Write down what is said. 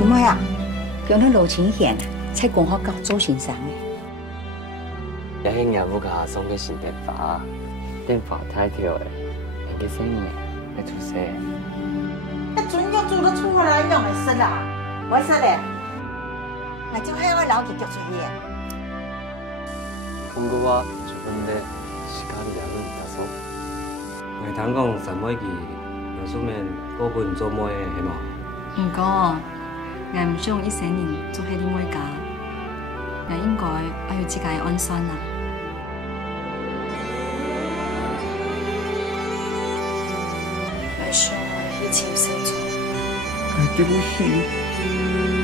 做咩啊？叫你老钱贤才讲好教做先生的。一兴日要甲送去新电话，电话太跳的，应该生意会出事。那准要做得出来用的事啦，我说嘞，那就还要老给叫出去。今後は自分でしっかりやるんだぞ。我聽講什麼嘅，有數面嗰本做咩係嘛？唔過，我唔想一世人做喺啲咩家，我應該我要自己安心啦。我想我以前寫錯。對不起。